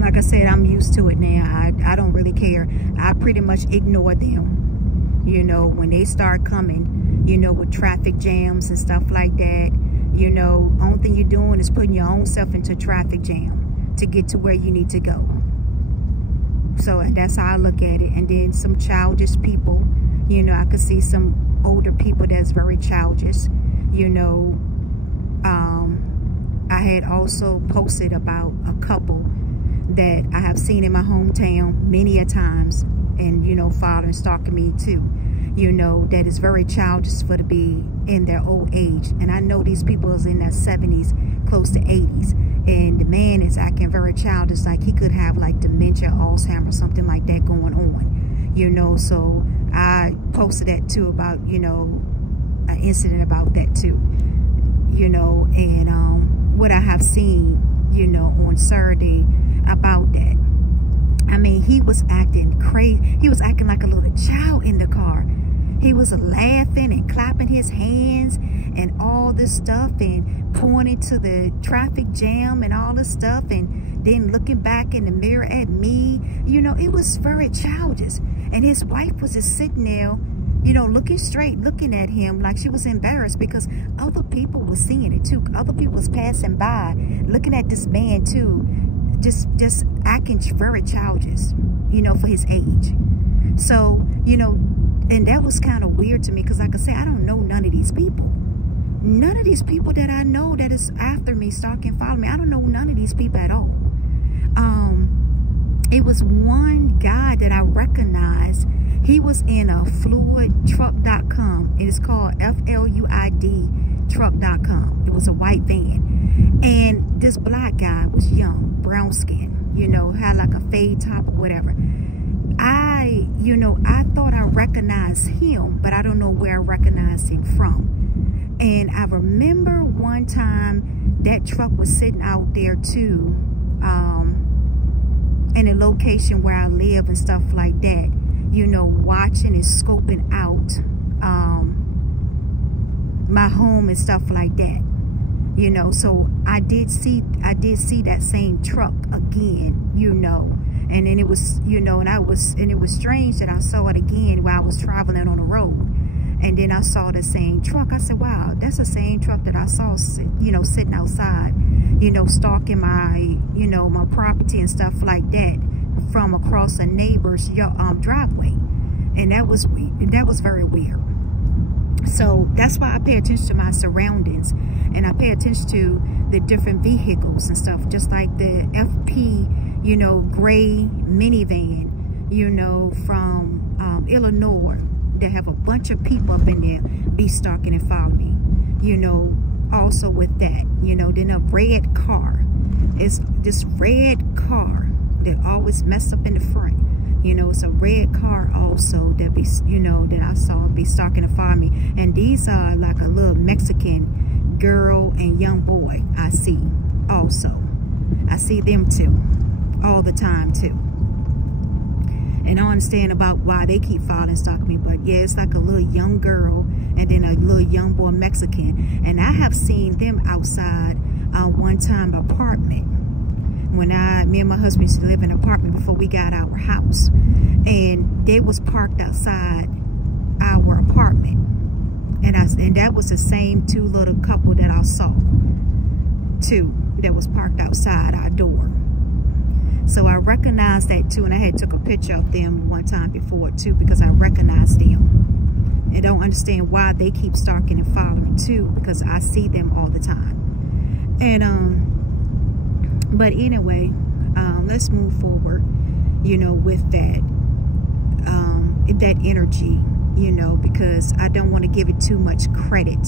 like I said, I'm used to it now. I don't really care. I pretty much ignore them, you know, when they start coming, you know, with traffic jams and stuff like that. You know, only thing you're doing is putting your own self into a traffic jam to get to where you need to go. So, and that's how I look at it. And then some childish people, you know, I could see some older people that's very childish, you know. I had also posted about a couple that I have seen in my hometown many a times, and, you know, following, stalking me too. You know, that is very childish for to be in their old age. And I know these people is in their 70s, close to 80s. And the man is acting very childish, like he could have like dementia, Alzheimer's, something like that going on. You know, so I posted that too about, you know, an incident about that too. You know, and what I have seen, you know, on Saturday about that. I mean, he was acting crazy. He was acting like a little child in the car. He was laughing and clapping his hands and all this stuff and pointing to the traffic jam and all this stuff and then looking back in the mirror at me. You know, it was very childish. And his wife was just sitting there, you know, looking straight, looking at him like she was embarrassed because other people were seeing it too. Other people was passing by, looking at this man too, just acting very childish, you know, for his age. So, you know, and that was kind of weird to me because, like I said, I don't know none of these people. None of these people that I know that is after me, stalking, following me. I don't know none of these people at all. It was one guy that I recognized. He was in a fluidtruck.com. It is called FLUID truck.com. It was a white van. And this black guy was young, brown skin, you know, had like a fade top or whatever. You know, I thought I recognized him, but I don't know where I recognized him from. And I remember one time that truck was sitting out there too, in a location where I live and stuff like that, you know, watching and scoping out my home and stuff like that. You know, so I did see that same truck again, you know. And then it was, you know, and it was strange that I saw it again while I was traveling on the road. And then I saw the same truck. I said, wow, that's the same truck that I saw, you know, sitting outside, you know, stalking my, you know, my property and stuff like that from across a neighbor's driveway. And that was very weird. So that's why I pay attention to my surroundings, and I pay attention to the different vehicles and stuff, just like the FP, you know, gray minivan, you know, from Illinois. They have a bunch of people up in there be stalking and following me, you know. Also with that, you know, then a red car. It's this red car that always mess up in the front. You know, it's a red car also that be, you know, that I saw be stalking and following me. And these are like a little Mexican girl and young boy I see also. I see them too, all the time too. And I understand about why they keep following and stalking me, but yeah, it's like a little young girl and then a little young boy Mexican. And I have seen them outside one time apartment. When me and my husband used to live in an apartment before we got our house, and they was parked outside our apartment, and that was the same two little couple that I saw too, that was parked outside our door. So I recognized that too, and I had took a picture of them one time before too, because I recognized them. I don't understand why they keep stalking and following too, because I see them all the time. And but anyway, let's move forward, you know, with that that energy, you know, because I don't want to give it too much credit.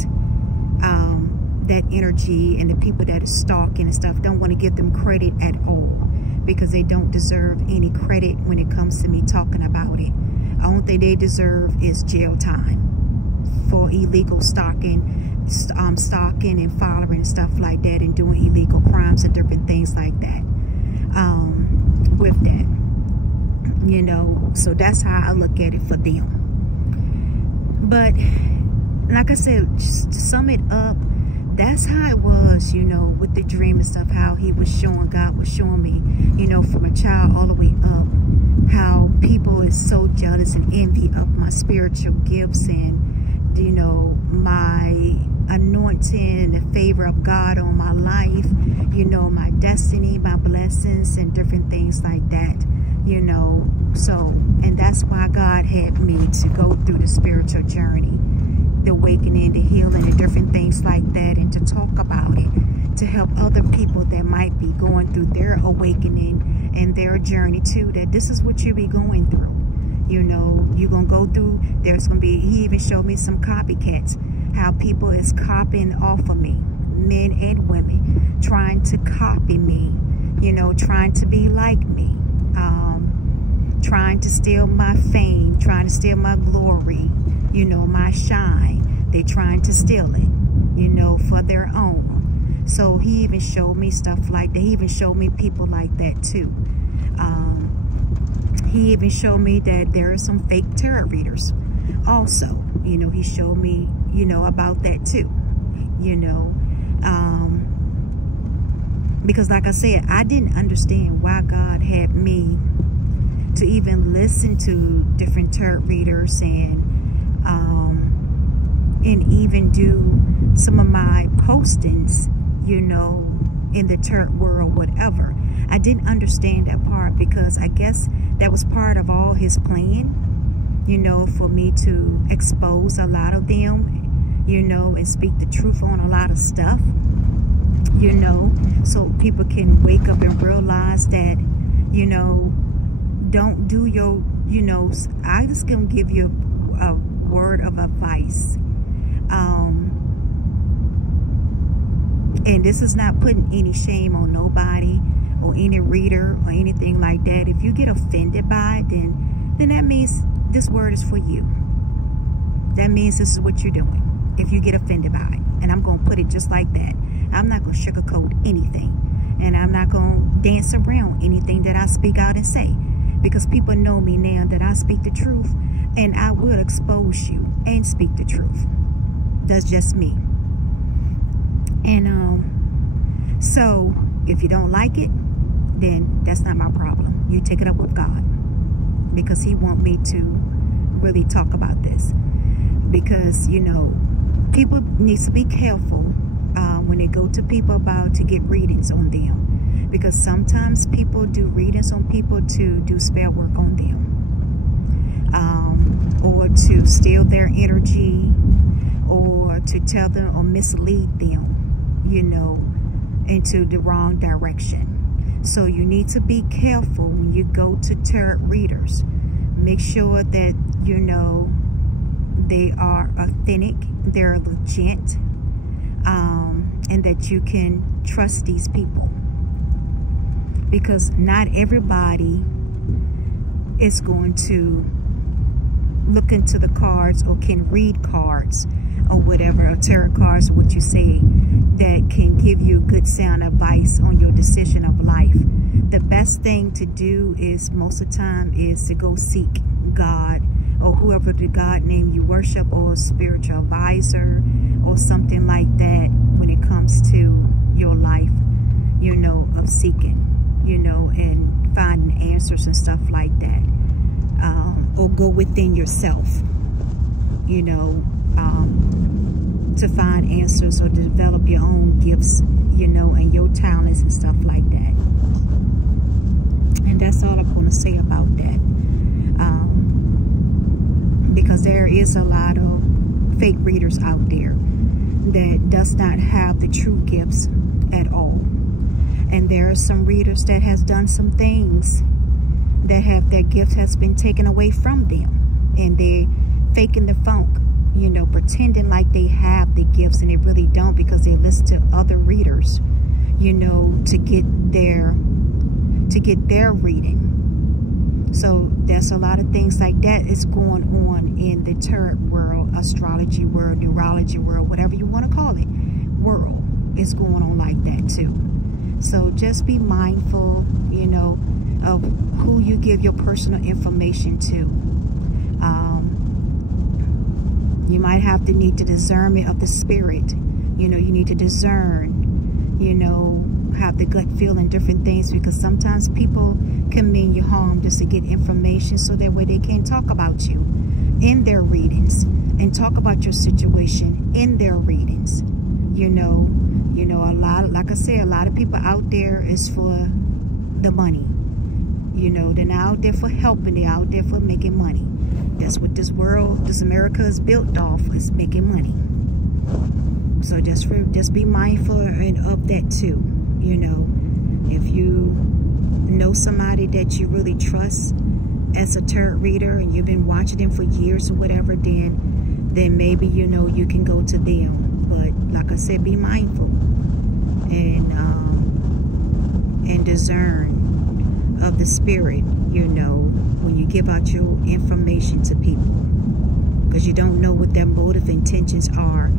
That energy and the people that are stalking and stuff, don't want to give them credit at all, because they don't deserve any credit when it comes to me talking about it. The only thing they deserve is jail time for illegal stalking and following and stuff like that, and doing illegal crimes and different things like that. With that, you know, so that's how I look at it for them. But like I said, just to sum it up, that's how it was, you know, with the dream and stuff, how he was showing, God was showing me, you know, from a child all the way up, how people is so jealous and envy of my spiritual gifts and, you know, my anointing and the favor of God on my life, you know, my destiny, my blessings and different things like that, you know. So, and that's why God had me to go through the spiritual journey, the awakening, the healing, and different things like that, and to talk about it, to help other people that might be going through their awakening and their journey too, that this is what you be going through. You know, you're going to go through, there's going to be, he even showed me some copycats, how people is copying off of me, men and women, trying to copy me, you know, trying to be like me, trying to steal my fame, trying to steal my glory, you know, my shine. They're trying to steal it, you know, for their own. So he even showed me stuff like that. He even showed me people like that too. He even showed me that there are some fake tarot readers also. You know, he showed me, you know, about that too. You know, because like I said, I didn't understand why God had me to even listen to different tarot readers and even do some of my postings, you know, in the tarot world, whatever. I didn't understand that part, because I guess that was part of all his plan, you know, for me to expose a lot of them, you know, and speak the truth on a lot of stuff, you know, so people can wake up and realize that, you know, don't do your, you know, I just gonna give you a word of advice. And this is not putting any shame on nobody or any reader or anything like that. If you get offended by it, then that means this word is for you. That means this is what you're doing if you get offended by it. And I'm going to put it just like that. I'm not going to sugarcoat anything. And I'm not going to dance around anything that I speak out and say. Because people know me now that I speak the truth. And I will expose you and speak the truth. That's just me. And so if you don't like it, then that's not my problem. You take it up with God, because he wants me to really talk about this. Because, you know, people need to be careful when they go to people about to get readings on them, because sometimes people do readings on people to do spell work on them, or to steal their energy, or to tell them or mislead them, you know, into the wrong direction. So you need to be careful when you go to tarot readers. Make sure that, you know, they are authentic, they're legit, and that you can trust these people. Because not everybody is going to look into the cards or can read cards or whatever, or tarot cards, what you say, that can give you good sound advice on your decision of life. The best thing to do is, most of the time, is to go seek God, or whoever the God name you worship, or a spiritual advisor or something like that, when it comes to your life, you know, of seeking, you know, and finding answers and stuff like that. Or go within yourself, you know, to find answers, or to develop your own gifts, you know, and your talents and stuff like that. And that's all I'm going to say about that. Because there is a lot of fake readers out there that does not have the true gifts at all. And there are some readers that has done some things that have their gift has been taken away from them, and they're faking the funk, you know, pretending like they have the gifts, and they really don't, because they listen to other readers, you know, to get their reading. So there's a lot of things like that is going on in the tarot world, astrology world, neurology world, whatever you want to call it, world is going on like that too. So just be mindful, you know, of who you give your personal information to. You might have to need the discernment of the spirit. You know, you need to discern, you know, have the gut feeling, different things, because sometimes people can mean you harm just to get information, so that way they can talk about you in their readings and talk about your situation in their readings. You know, a lot, like I said, a lot of people out there is for the money. You know, they're not out there for helping, they're out there for making money. That's what this world, this America is built off, is making money. So just be mindful of that too. You know, if you know somebody that you really trust, as a tarot reader and you've been watching them for years or whatever, then maybe, you know, you can go to them. But like I said, be mindful and discern of the spirit, you know, when you give out your information to people, because you don't know what their motive intentions are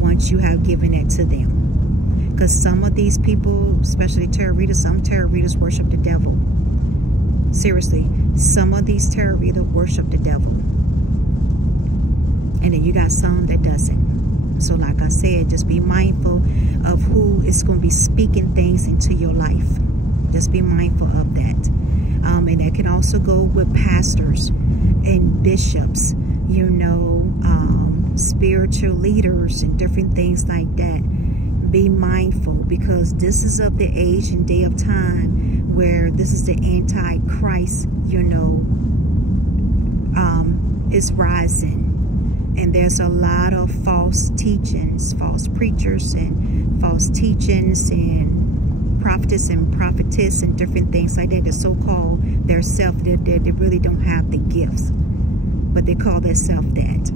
once you have given it to them. Because some of these people, especially tarot readers, some tarot readers worship the devil. Seriously, some of these tarot readers worship the devil. And then you got some that doesn't. So like I said, just be mindful of who is going to be speaking things into your life. Just be mindful of that. And that can also go with pastors and bishops, you know, spiritual leaders and different things like that. Be mindful, because this is of the age and day of time where this is the Antichrist, you know, is rising. And there's a lot of false teachings, false preachers and false teachings and prophets and prophetess and different things like that. They're so-called themselves, they really don't have the gifts, but they call themselves that.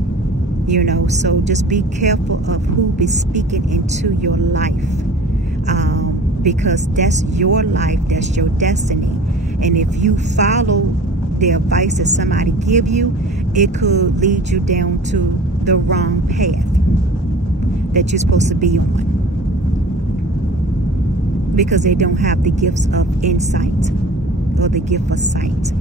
You know, so just be careful of who be speaking into your life, because that's your life, that's your destiny. And if you follow the advice that somebody give you, it could lead you down to the wrong path that you're supposed to be on, because they don't have the gifts of insight or the gift of sight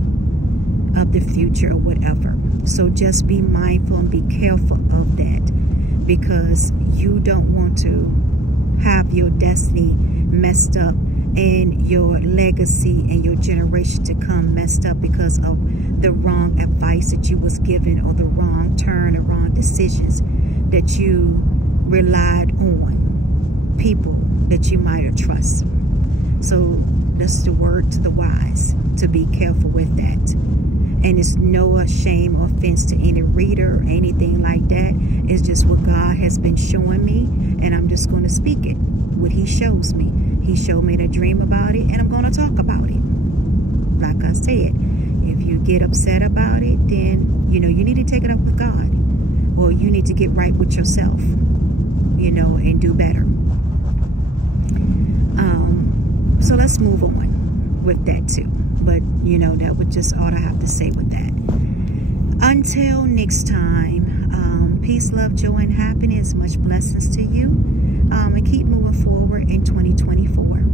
of the future or whatever. So just be mindful and be careful of that, because you don't want to have your destiny messed up and your legacy and your generation to come messed up because of the wrong advice that you was given, or the wrong turn or wrong decisions that you relied on people that you might have trusted. So that's the word to the wise, to be careful with that. And it's no shame or offense to any reader or anything like that. It's just what God has been showing me, and I'm just going to speak it, what he shows me. He showed me the dream about it, and I'm going to talk about it. Like I said, if you get upset about it, then, you know, you need to take it up with God. Or you need to get right with yourself, you know, and do better. So let's move on with that too. But, you know, that would just all I have to say with that. Until next time, peace, love, joy, and happiness. Much blessings to you. And keep moving forward in 2024.